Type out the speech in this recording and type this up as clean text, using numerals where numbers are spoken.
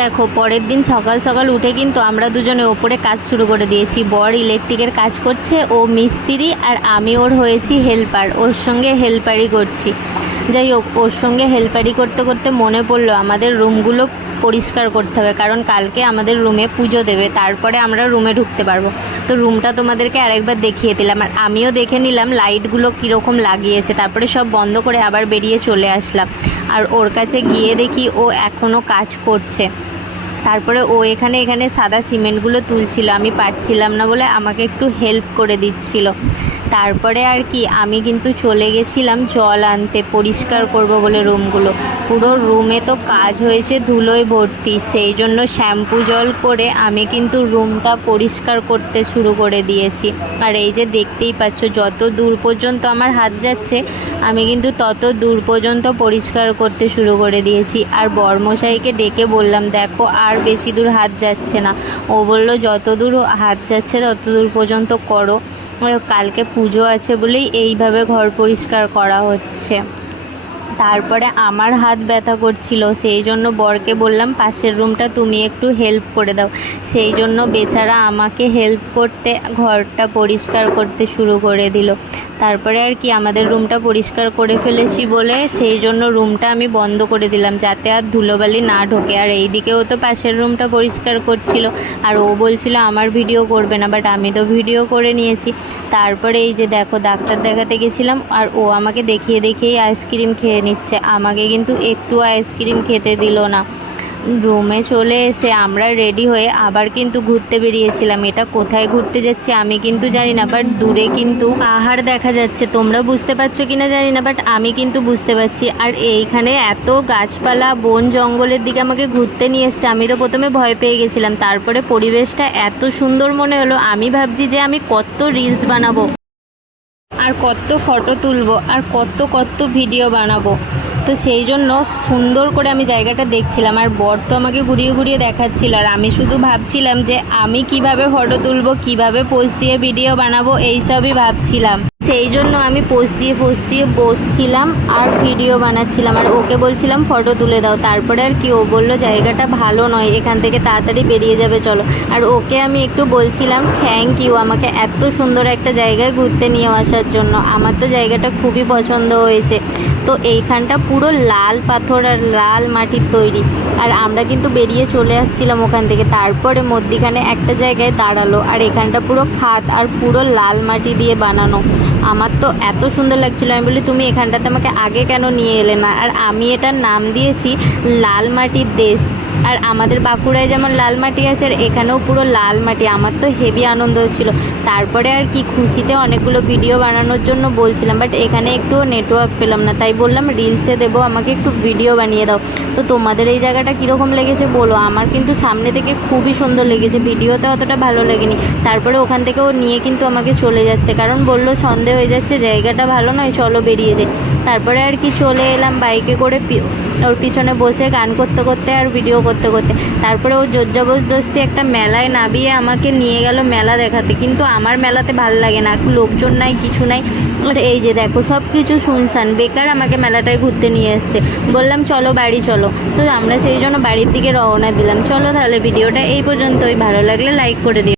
দেখো পরের দিন সকাল সকাল উঠে কিন্তু আমরা দুজনে ওপরে কাজ শুরু করে দিয়েছি। বর ইলেকট্রিকের কাজ করছে, ও মিস্ত্রি, আর আমি ওর হয়েছি হেল্পার, ওর সঙ্গে হেল্পারই করছি। যাই হোক, ওর সঙ্গে হেল্পারি করতে করতে মনে পড়লো আমাদের রুমগুলো পরিষ্কার করতে হবে, কারণ কালকে আমাদের রুমে পুজো দেবে, তারপরে আমরা রুমে ঢুকতে পারবো। তো রুমটা তোমাদেরকে আরেকবার দেখিয়ে দিলাম, আর আমিও দেখে নিলাম লাইটগুলো কীরকম লাগিয়েছে। তারপরে সব বন্ধ করে আবার বেরিয়ে চলে আসলাম, আর ওর কাছে গিয়ে দেখি ও এখনও কাজ করছে। তারপরে ও এখানে সাদা সিমেন্টগুলো তুলছিল, আমি পারছিলাম না বলে আমাকে একটু হেল্প করে দিচ্ছিল। তারপরে আর কি আমি কিন্তু চলে গেছিলাম জল আনতে, পরিষ্কার করব বলে রুমগুলো। পুরো রুমে তো কাজ হয়েছে ধুলোয় ভর্তি, সেই জন্য শ্যাম্পু জল করে আমি কিন্তু রুমটা পরিষ্কার করতে শুরু করে দিয়েছি। আর এই যে দেখতেই পাচ্ছ, যত দূর পর্যন্ত আমার হাত যাচ্ছে আমি কিন্তু তত দূর পর্যন্ত পরিষ্কার করতে শুরু করে দিয়েছি। আর বরমশাইকে ডেকে বললাম, দেখো আর বেশি দূর হাত যাচ্ছে না। ও বলল, যত দূর হাত যাচ্ছে তত দূর পর্যন্ত করো, কালকে পুজো আছে বলেই এইভাবে ঘর পরিষ্কার করা হচ্ছে। তারপরে আমার হাত ব্যথা করছিল, সেই জন্য বরকে বললাম পাশের রুমটা তুমি একটু হেল্প করে দাও। সেই জন্য বেচারা আমাকে হেল্প করতে ঘরটা পরিষ্কার করতে শুরু করে দিল। তারপরে আর কি আমাদের রুমটা পরিষ্কার করে ফেলেছি বলে সেই জন্য রুমটা আমি বন্ধ করে দিলাম, যাতে আর ধুলোবালি না ঢোকে। আর এই দিকেও তো পাশের রুমটা পরিষ্কার করছিল, আর ও বলছিল আমার ভিডিও করবে না, বাট আমি তো ভিডিও করে নিয়েছি। তারপরে এই যে দেখো, ডাক্তার দেখাতে গেছিলাম, আর ও আমাকে দেখিয়েই আইসক্রিম খেয়ে নিচ্ছে। আমাকে কিন্তু একটু আইসক্রিম খেতে দিল না। রুমে চলে এসে আমরা রেডি হয়ে আবার কিন্তু ঘুরতে বেরিয়েছিলাম। এটা কোথায় ঘুরতে যাচ্ছে আমি কিন্তু জানি না, বাট দূরে কিন্তু পাহাড় দেখা যাচ্ছে। তোমরা বুঝতে পারছো কিনা জানি না, বাট আমি কিন্তু বুঝতে পারছি। আর এইখানে এত গাছপালা, বন জঙ্গলের দিকে আমাকে ঘুরতে নিয়ে এসছে। আমি তো প্রথমে ভয় পেয়ে গেছিলাম, তারপরে পরিবেশটা এত সুন্দর মনে হলো। আমি ভাবছি যে আমি কত রিলস বানাবো, আর কত ফটো তুলবো, আর কত ভিডিও বানাবো। তো সেই জন্য সুন্দর করে আমি জায়গাটা দেখছিলাম, আর বর তো আমাকে ঘুরিয়ে দেখাচ্ছিল, আর আমি শুধু ভাবছিলাম যে আমি কিভাবে ফটো তুলবো, কিভাবে পোজ দিয়ে ভিডিও বানাবো, এইসবই ভাবছিলাম। সেই জন্য আমি পোজ দিয়ে বসছিলাম আর ভিডিও বানাচ্ছিলাম, আর ওকে বলছিলাম ফটো তুলে দাও। তারপরে আর কি ও বললো জায়গাটা ভালো নয়, এখান থেকে তাড়াতাড়ি বেরিয়ে যাবে, চলো। আর ওকে আমি একটু বলছিলাম থ্যাংক ইউ আমাকে এত সুন্দর একটা জায়গায় ঘুরতে নিয়ে আসার জন্য। আমার তো জায়গাটা খুবই পছন্দ হয়েছে। তো এইখানটা পুরো লাল পাথর আর লাল মাটির তৈরি, আর আমরা কিন্তু বেরিয়ে চলে আসছিলাম ওখান থেকে। তারপরে মধ্যিখানে একটা জায়গায় দাঁড়ালো, আর এখানটা পুরো খাদ আর পুরো লাল মাটি দিয়ে বানানো। আমার তো এত সুন্দর লাগছিলো, আমি বলি তুমি এখানটাতে আমাকে আগে কেন নিয়ে এলে না। আর আমি এটার নাম দিয়েছি লাল মাটির দেশ। আর আমাদের বাঁকুড়ায় যেমন লাল মাটি আছে, আর এখানেও পুরো লাল মাটি। আমার তো হেভি আনন্দ হচ্ছিলো। তারপরে আর কি খুশিতে অনেকগুলো ভিডিও বানানোর জন্য বলছিলাম, বাট এখানে একটু নেটওয়ার্ক পেলাম না, তাই বললাম রিলসে দেবো, আমাকে একটু ভিডিও বানিয়ে দাও। তো তোমাদের এই জায়গাটা কীরকম লেগেছে বলো। আমার কিন্তু সামনে থেকে খুবই সুন্দর লেগেছে, ভিডিওতে অতটা ভালো লাগেনি। তারপরে ওখান থেকে ও নিয়ে কিন্তু আমাকে চলে যাচ্ছে, কারণ বললো সন্দেহ হয়ে যাচ্ছে, জায়গাটা ভালো নয়, চলো বেরিয়ে যাই। তারপরে আর কি চলে এলাম বাইকে করে, ওর পিছনে বসে গান করতে আর ভিডিও করতে। তারপরে ও জোর জবরদস্তি একটা মেলায় নামিয়ে আমাকে নিয়ে গেল মেলা দেখাতে, কিন্তু আমার মেলাতে ভালো লাগে না, লোকজন নাই, কিছু নাই। আর এই যে দেখো সব কিছু শুনশান, বেকার আমাকে মেলাটায় ঘুরতে নিয়ে এসছে। বললাম চলো বাড়ি চলো, তো আমরা সেই জন্য বাড়ির দিকে রওনা দিলাম। চলো তাহলে ভিডিওটা এই পর্যন্তই, ভালো লাগলে লাইক করে দিও।